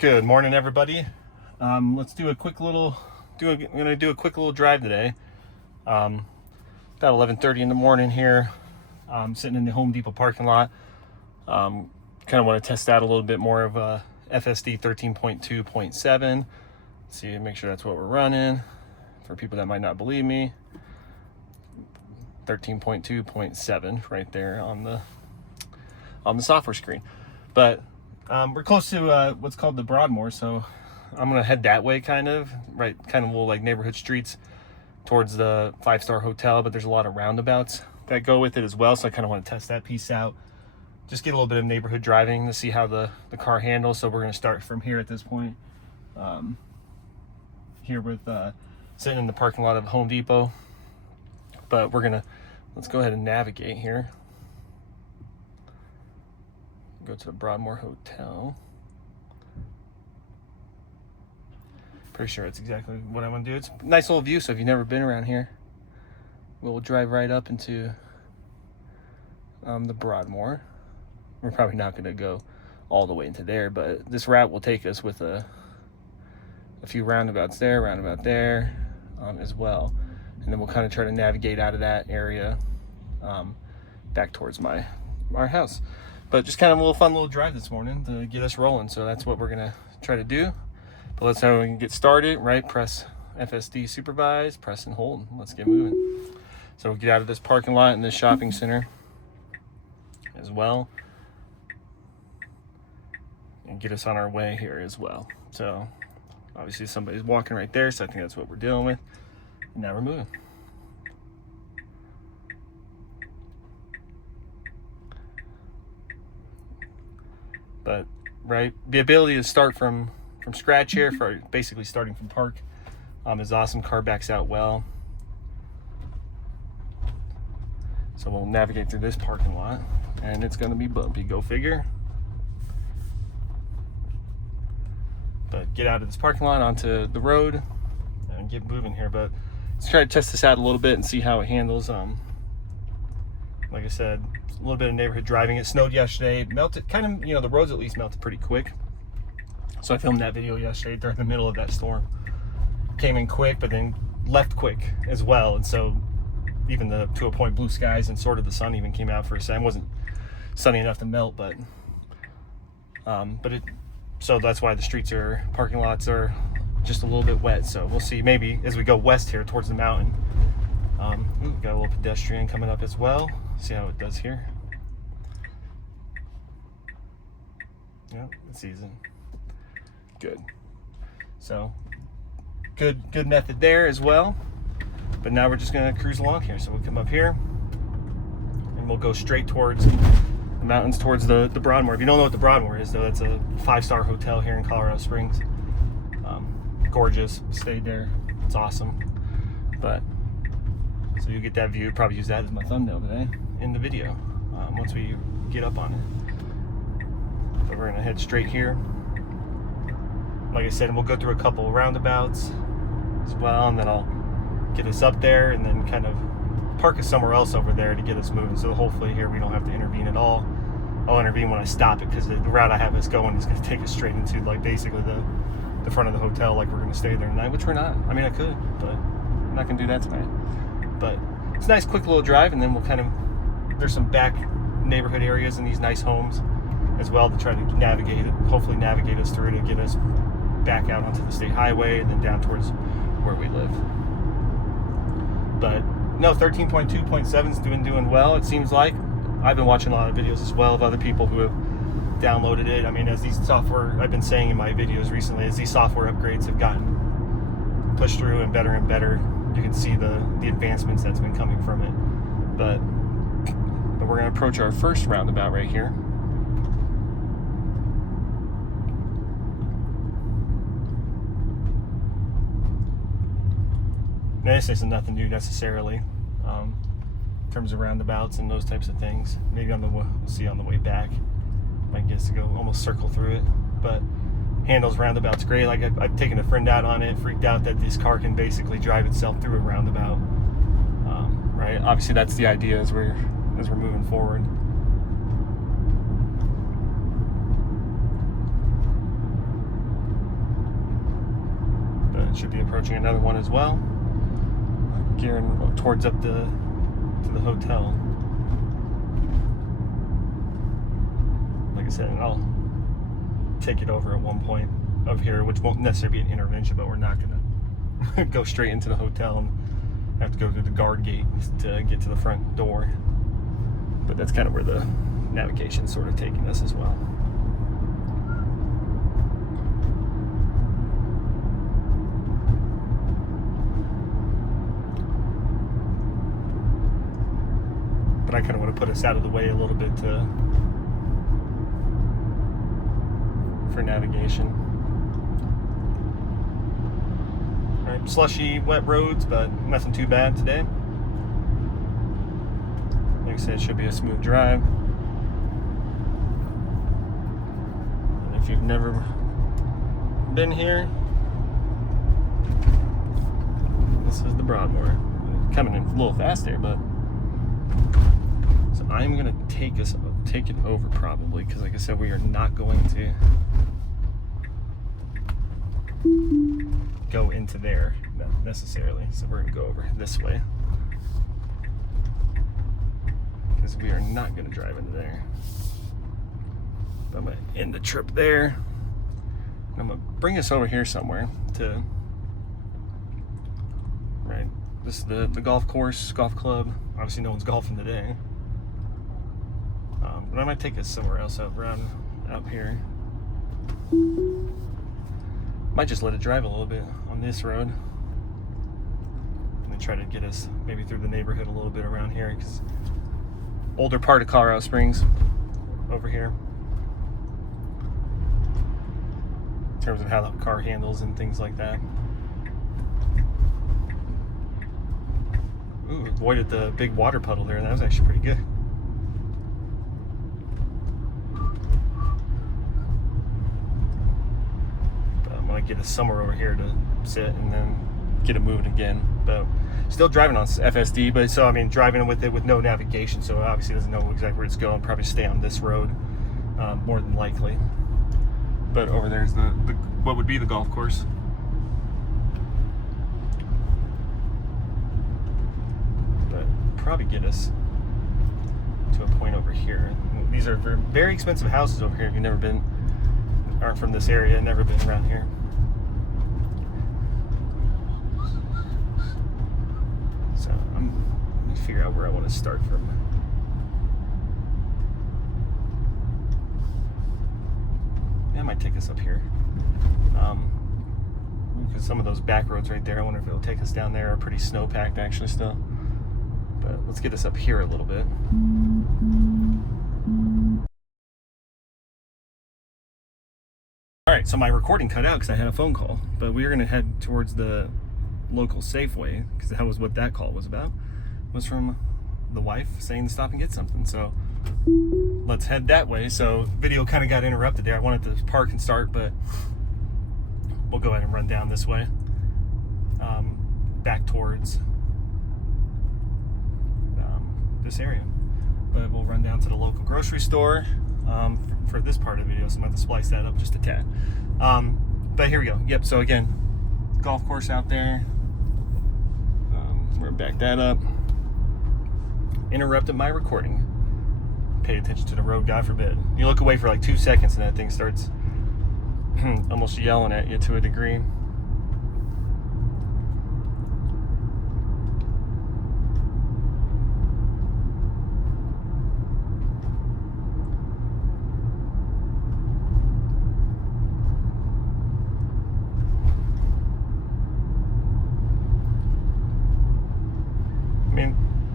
Good morning, everybody. Let's do a quick little. I'm gonna do a quick little drive today. About 11:30 in the morning here. Sitting in the Home Depot parking lot. Kind of want to test out a little bit more of FSD 13.2.7. See, make sure that's what we're running. For people that might not believe me, 13.2.7 right there on the software screen. But we're close to what's called the Broadmoor, so I'm gonna head that way, kind of little like neighborhood streets towards the 5-star hotel. But there's a lot of roundabouts that go with it as well, so I kind of want to test that piece out. Just get a little bit of neighborhood driving to see how the car handles. So we're gonna start from here at this point. Here with sitting in the parking lot of Home Depot. But let's go ahead and navigate here. Go to the Broadmoor Hotel. Pretty sure it's exactly what I want to do. It's a nice little view, so if you've never been around here, we'll drive right up into the Broadmoor. We're probably not going to go all the way into there, but this route will take us with a few roundabouts there, roundabout there as well. And then we'll kind of try to navigate out of that area back towards our house. But just kind of a little fun little drive this morning to get us rolling. So that's what we're gonna try to do. But let's how we can get started, right? Press FSD supervise, press and hold. Let's get moving. So we'll get out of this parking lot in this shopping center as well. And get us on our way here as well. So obviously somebody's walking right there, so I think that's what we're dealing with. And now we're moving. But right, the ability to start from scratch here, for basically starting from park, is awesome. Car backs out well. So we'll navigate through this parking lot, and it's going to be bumpy. Go figure. But get out of this parking lot onto the road and get moving here. But let's try to test this out a little bit and see how it handles. Like I said, a little bit of neighborhood driving. It snowed yesterday. It melted, kind of, the roads at least melted pretty quick. So I filmed that video yesterday during the middle of that storm. Came in quick, but then left quick as well. And so even to a point, blue skies and sort of the sun even came out for a second. It wasn't sunny enough to melt, so that's why the parking lots are just a little bit wet. So we'll see, maybe as we go west here towards the mountain. Got a little pedestrian coming up as well. See how it does here. Yeah, it's easy. Good. So good method there as well. But now we're just gonna cruise along here. So we'll come up here and we'll go straight towards the mountains, towards the Broadmoor. If you don't know what the Broadmoor is, though, that's a 5-star hotel here in Colorado Springs. Gorgeous. Stayed there. It's awesome. But so you get that view. Probably use that as my thumbnail today in the video once we get up on it. But we're gonna head straight here. Like I said, we'll go through a couple of roundabouts as well, and then I'll get us up there and then kind of park us somewhere else over there to get us moving. So hopefully here we don't have to intervene at all. I'll intervene when I stop it, because the route I have us going is going to take us straight into like basically the front of the hotel, like we're going to stay there tonight, which we're not. I mean, I could, but I'm not going to do that tonight. But it's a nice quick little drive, and then we'll there's some back neighborhood areas in these nice homes as well to try to navigate it, hopefully navigate us through to get us back out onto the state highway and then down towards where we live. But no, 13.2.7 is doing well, it seems like. I've been watching a lot of videos as well of other people who have downloaded it. I mean, as these software, I've been saying in my videos recently, as these software upgrades have gotten pushed through and better, you can see the advancements that's been coming from it. But we're going to approach our first roundabout right here. Now, this isn't nothing new necessarily in terms of roundabouts and those types of things. Maybe we'll see on the way back. Might get us to go almost circle through it. But handles roundabouts great. Like I've taken a friend out on it, freaked out that this car can basically drive itself through a roundabout. Right? Obviously, that's the idea as we're moving forward. it should be approaching another one as well, gearing towards up to the hotel. Like I said, I'll take it over at one point of here, which won't necessarily be an intervention, but we're not gonna go straight into the hotel and have to go through the guard gate to get to the front door. But that's kind of where the navigation's sort of taking us as well. But I kind of want to put us out of the way a little bit for navigation. All right, slushy, wet roads, but nothing too bad today. Like I said, it should be a smooth drive. And if you've never been here, this is the Broadmoor. Coming in a little fast here, but so I'm gonna take it over probably, because like I said, we are not going to go into there necessarily. So we're gonna go over this way, because we are not gonna drive into there. But I'm gonna end the trip there. And I'm gonna bring us over here somewhere to, right, this is the golf course, golf club. Obviously no one's golfing today. But I might take us somewhere else around out here. Might just let it drive a little bit on this road. And then try to get us maybe through the neighborhood a little bit around here, because older part of Colorado Springs over here. In terms of how the car handles and things like that. Ooh, avoided the big water puddle there. That was actually pretty good. Get us somewhere over here to sit and then get it moving again. But still driving on FSD, but so I mean driving with it with no navigation, so obviously doesn't know exactly where it's going. Probably stay on this road more than likely. But over there's the what would be the golf course. But probably get us to a point over here. These are very expensive houses over here if you've never been, aren't from this area, never been around here. So let me figure out where I want to start from. Yeah, I might take us up here. Because some of those back roads right there, I wonder if it'll take us down there, are pretty snow-packed actually still. But let's get us up here a little bit. All right, so my recording cut out because I had a phone call, but we were gonna head towards the local Safeway, because that was what that call was about. It was from the wife saying to stop and get something. So let's head that way. So video kind of got interrupted there. I wanted to park and start, but we'll go ahead and run down this way, back towards this area. But we'll run down to the local grocery store for this part of the video, so I'm going to splice that up just a tad. But here we go. Yep, so again, golf course out there. We're going to back that up. Interrupted my recording. Pay attention to the road, God forbid. You look away for like 2 seconds and that thing starts almost yelling at you to a degree.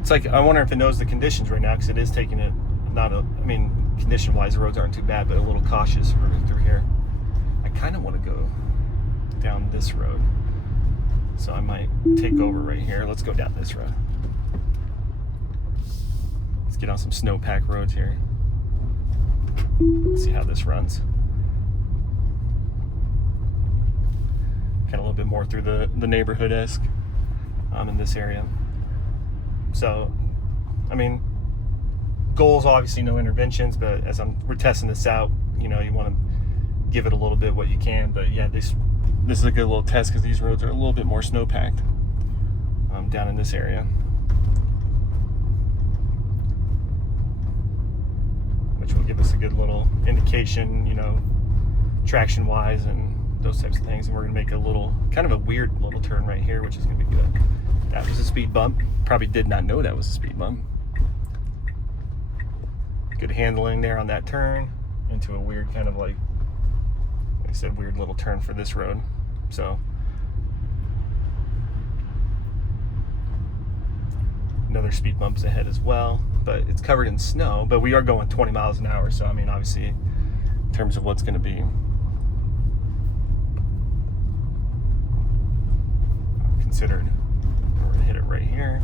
It's like, I wonder if it knows the conditions right now, because it is taking it, condition-wise, the roads aren't too bad, but a little cautious moving through here. I kind of want to go down this road, so I might take over right here. Let's go down this road. Let's get on some snowpack roads here. Let's see how this runs. Kind of a little bit more through the neighborhood-esque in this area. So, goals, obviously no interventions, but as we're testing this out, you want to give it a little bit what you can. But yeah, this this is a good little test because these roads are a little bit more snow packed down in this area, which will give us a good little indication, you know, traction wise and those types of things. And we're going to make a little, kind of a weird little turn right here, which is going to be good. That was a speed bump. Probably did not know that was a speed bump. Good handling there on that turn into a weird kind of like I said, weird little turn for this road. So another speed bumps ahead as well, but it's covered in snow, but we are going 20 miles an hour. So I mean, obviously in terms of what's going to be considered, we're going to hit it right here.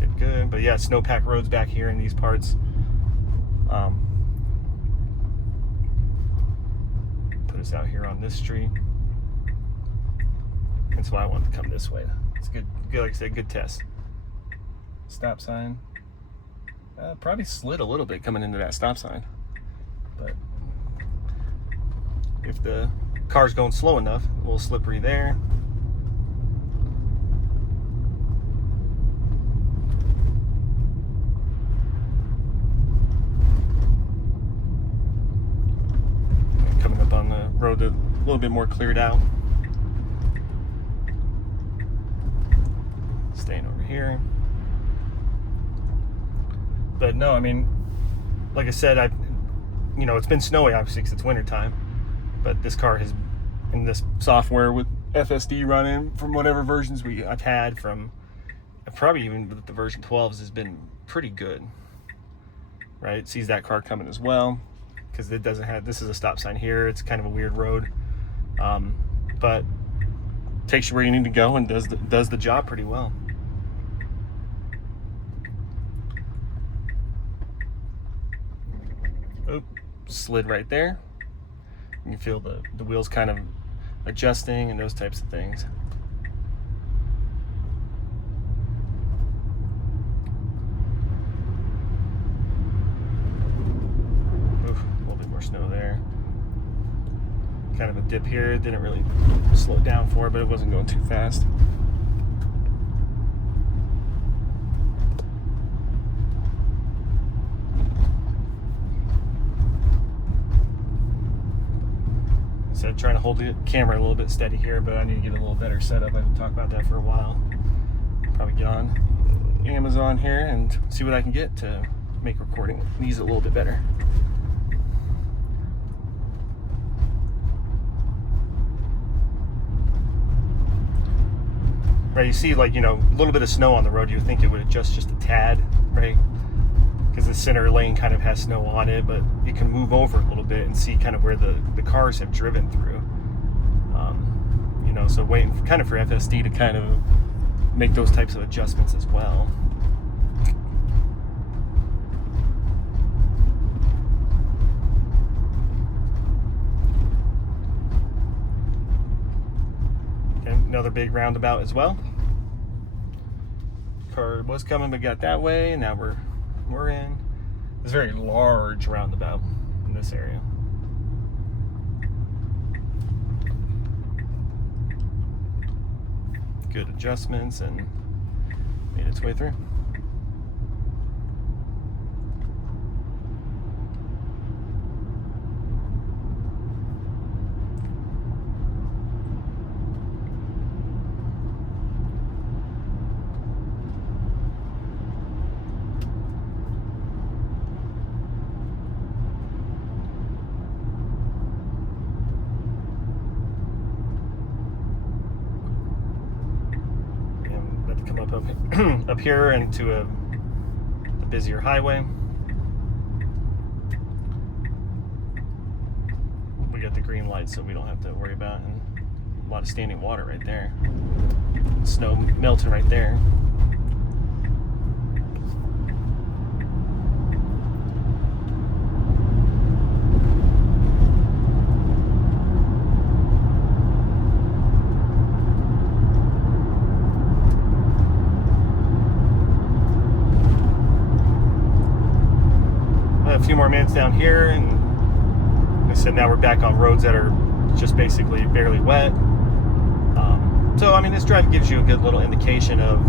Did good, but yeah, snowpack roads back here in these parts. Put us out here on this street. That's why I wanted to come this way. It's good, like I said, good test. Stop sign. Probably slid a little bit coming into that stop sign, but if the car's going slow enough, a little slippery there. Coming up on the road a little bit more cleared out. Staying over here. But no, I mean, like I said, you know, it's been snowy obviously because it's winter time, but this car has, in this software with FSD running from whatever versions I've had from, probably even with the version 12s, has been pretty good, right? It sees that car coming as well, because it doesn't have, this is a stop sign here, it's kind of a weird road, but takes you where you need to go and does the job pretty well. Oop, slid right there. You can feel the wheels kind of adjusting and those types of things. Oof, a little bit more snow there. Kind of a dip here. Didn't really slow it down for it, but it wasn't going too fast. So trying to hold the camera a little bit steady here, but I need to get a little better setup. I've been talking about that for a while. Probably get on Amazon here and see what I can get to make recording these a little bit better. Right, you see, like, you know, a little bit of snow on the road, you would think it would adjust just a tad, right? Because the center lane kind of has snow on it, but you can move over a little bit and see kind of where the cars have driven through. You know, so waiting kind of for FSD to kind of make those types of adjustments as well. Another big roundabout as well. Car was coming but got that way, and now we're in this very large roundabout in this area. Good adjustments and made its way through. Up here into a busier highway. We got the green light, so we don't have to worry about it. And a lot of standing water right there. Snow melting right there. A few more minutes down here, and like I said, now we're back on roads that are It's just basically barely wet. So I mean, this drive gives you a good little indication of,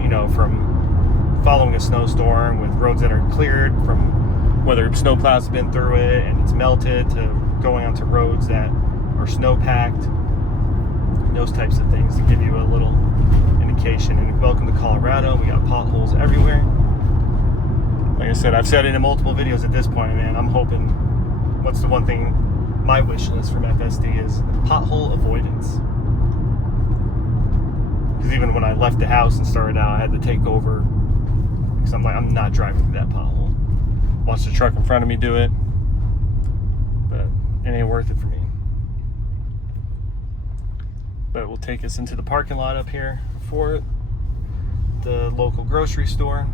you know, from following a snowstorm with roads that are cleared, from whether snowplows have been through it and it's melted, to going onto roads that are snow packed, those types of things to give you a little indication. And welcome to Colorado. We got potholes everywhere. Like I said, I've said it in multiple videos at this point, man. I'm hoping, what's the one thing, my wish list from FSD is pothole avoidance. Because even when I left the house and started out, I had to take over, because I'm like, I'm not driving through that pothole. Watch the truck in front of me do it, but it ain't worth it for me. But it will take us into the parking lot up here for the local grocery store.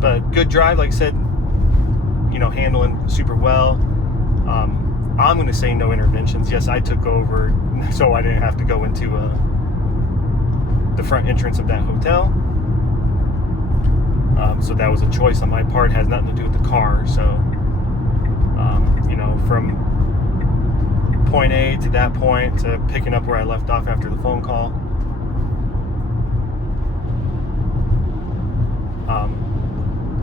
But good drive, like I said, you know, handling super well. I'm going to say no interventions. Yes, I took over so I didn't have to go into the front entrance of that hotel. So that was a choice on my part. It has nothing to do with the car. So, you know, from point A to that point to picking up where I left off after the phone call.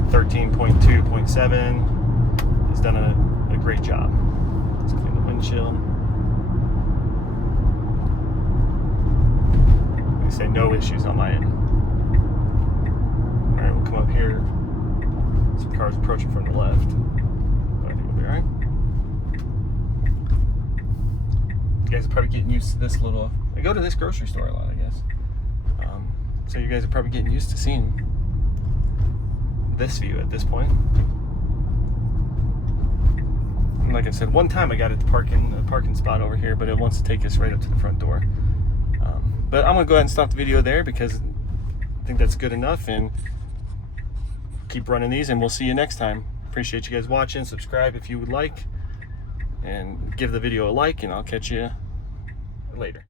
13.2.7 has done a great job. Let's clean the windshield. They say no issues on my end. Alright, we'll come up here. Some cars approaching from the left. But I think we'll be alright. You guys are probably getting used to this little... I go to this grocery store a lot, I guess. So you guys are probably getting used to seeing this view at this point. And like I said, one time I got it to park in a parking spot over here, but it wants to take us right up to the front door. But I'm gonna go ahead and stop the video there because I think that's good enough, and keep running these, and we'll see you next time. Appreciate you guys watching. Subscribe if you would like, and give the video a like, and I'll catch you later.